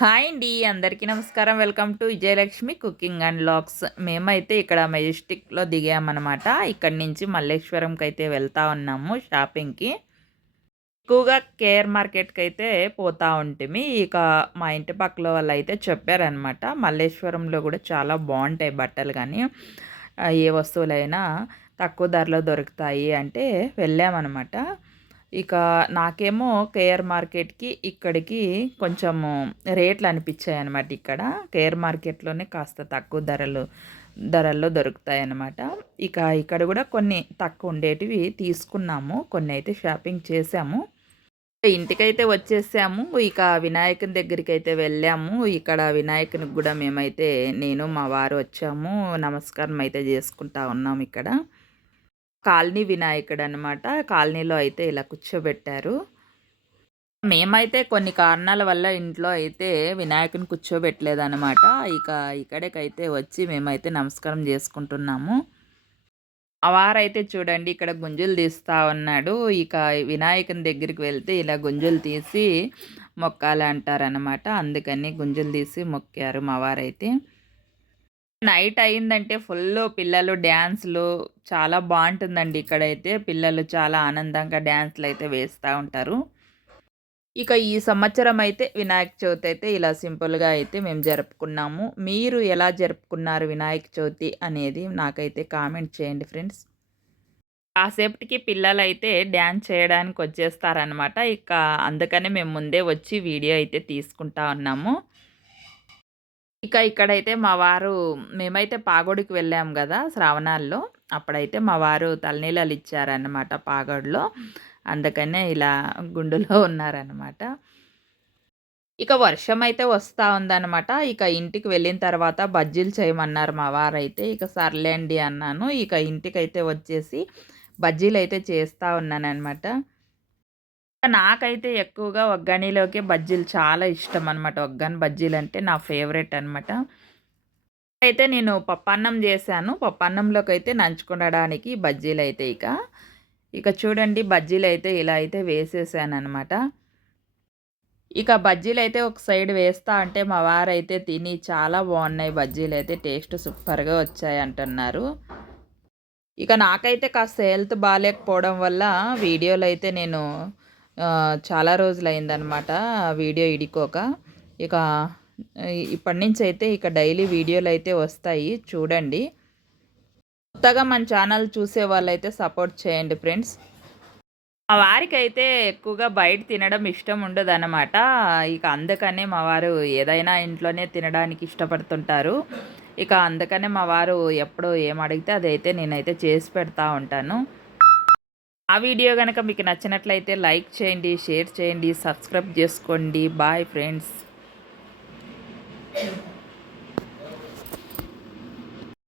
Hi అండి. అందరికీ నమస్కారం. Welcome to Vijayalakshmi cooking and vlogs. మేమైతే ఇక్కడ మెజెస్టిక్‌లో దిగామనమాట. ఇక్కడి నుంచి మల్లేశ్వరంకైతే వెళ్తా ఉన్నాము షాపింగ్‌కి. ఎక్కువగా కేఆర్ మార్కెట్‌కైతే పోతా ఉంటిమి. ఇక మా ఇంటి పక్కల వాళ్ళైతే చెప్పారనమాట. మల్లేశ్వరంలో కూడా చాలా బావుంటాయి బట్టలు గానీ, ఏ వస్తువులైనా తక్కువ ధరలో దొరుకుతాయి అంటే వెళ్ళామనమాట. ఇక నాకేమో కేఆర్ మార్కెట్‌కి, ఇక్కడికి కొంచెము రేట్లు అనిపిచ్చాయనమాట ఇక్కడ. కేఆర్ మార్కెట్‌లోనే కాస్త తక్కువ ధరల్లో దొరుకుతాయనమాట. ఇక ఇక్కడ గూడా కొన్ని తక్కువుండేటివి తీసుకున్నాము. కొన్నైతే షాపింగ్ చేశాము. ఇంటికైతే వచ్చేసాము. ఇక వినాయకుని దగ్గరికైతే వెళ్ళాము. ఇక్కడ వినాయకునికి గూడా మేమైతే నేను, మా వారు వచ్చాము. నమస్కారం అయితే జేసుకుంటా ఉన్నాం ఇక్కడ. కాలనీ వినాయకుడనమాట. కాలనీలో అయితే ఇలా కూర్చోబెట్టారు. మేమైతే కొన్ని కారణాల వల్ల ఇంట్లో అయితే వినాయకుడిని కూర్చోబెట్టలేదనమాట. ఇక ఇక్కడికైతే వచ్చి మేమైతే నమస్కారం జేసుకుంటున్నాము. ఆ వారైతే చూడండి ఇక్కడ గుంజులు తీస్తా ఉన్నాడు. ఇక వినాయకుని దగ్గరికి వెళ్తే ఇలా గుంజులు తీసి మొక్కాలంటారనమాట. అందుకని గుంజులు తీసి మొక్కారు మా వారైతే. నైట్ అయిందంటే ఫుల్లు పిల్లలు డ్యాన్సులు చాలా బావుంటుందండి ఇక్కడైతే. పిల్లలు చాలా ఆనందంగా డ్యాన్సులయితే వేస్తా ఉంటారు. ఇక ఈ సంవత్సరం అయితే వినాయక చవితి అయితే ఇలా సింపుల్‌గా అయితే మేము జరుపుకున్నాము. మీరు ఎలా జరుపుకున్నారు వినాయక చవితి అనేది నాకైతే కామెంట్ చేయండి ఫ్రెండ్స్. కాసేపటికి పిల్లలైతే డ్యాన్స్ చేయడానికొచ్చేస్తారనమాట. ఇక అందుకనే మేము ముందే వచ్చి వీడియో అయితే తీసుకుంటా ఉన్నాము. ఇక ఇక్కడైతే మా వారు మేమైతే పాగోడికి వెళ్ళాం గదా! శ్రావణాల్లో. అప్పుడైతే మా వారు తలనీలాలిచ్చారన్నమాట పాగోడులో. అందుకనే ఇలా గుండులో ఉన్నారనమాట. ఇక వర్షమైతే వస్తా ఉందనమాట. ఇక ఇంటికి వెళ్ళిన తర్వాత బజ్జీలు చేయమన్నారు మా వారైతే. ఇక సర్లేండి అన్నాను. ఇక ఇంటికైతే వచ్చేసి బజ్జీలైతే చేస్తా ఉన్నాననమాట. నాకైతే ఎక్కువగా ఒగ్గానిలోకి బజ్జీలు చాలా ఇష్టమనమాట. ఒగ్గాని బజ్జీలంటే నా ఫేవరెట్ అనమాట. అయితే నేను పప్పన్నం జేశాను. పప్పన్నంలోకైతే నంచుకొనడానికి బజ్జీలైతే ఇక చూడండి బజ్జీలైతే ఇలా అయితే వేసేసాననమాట. ఇక బజ్జీలైతే ఒక సైడ్ వేస్తా అంటే మా వారైతే తిని చాలా బాగున్నాయి బజ్జీలైతే టేస్ట్ సూపర్‌గా వచ్చాయంటున్నారు. ఇక నాకైతే కాస్త హెల్త్ బాలేకపోవడం వల్ల వీడియోలైతే నేను చాలా రోజులయిందనమాట వీడియో ఇడుకోక. ఇక ఇప్పటినుంచయితే ఇక డైలీ వీడియోలైతే వస్తాయి చూడండి. కొత్తగా మన ఛానల్ చూసే వాళ్ళైతే సపోర్ట్ చేయండి ఫ్రెండ్స్. మా వారికైతే ఎక్కువగా బయట తినడం ఇష్టం ఉండదనమాట. ఇక అందుకనే మా వారు ఏదైనా ఇంట్లోనే తినడానికి ఇష్టపడుతుంటారు. ఇక అందుకనే మా వారు ఎప్పుడు ఏమడిగితే అదైతే నేనైతే చేసి పెడతా ఉంటాను. ఆ వీడియో గనక మీకు నచ్చినట్లయితే లైక్ చేయండి, షేర్ చేయండి, సబ్స్క్రైబ్ చేసుకోండి. Bye friends.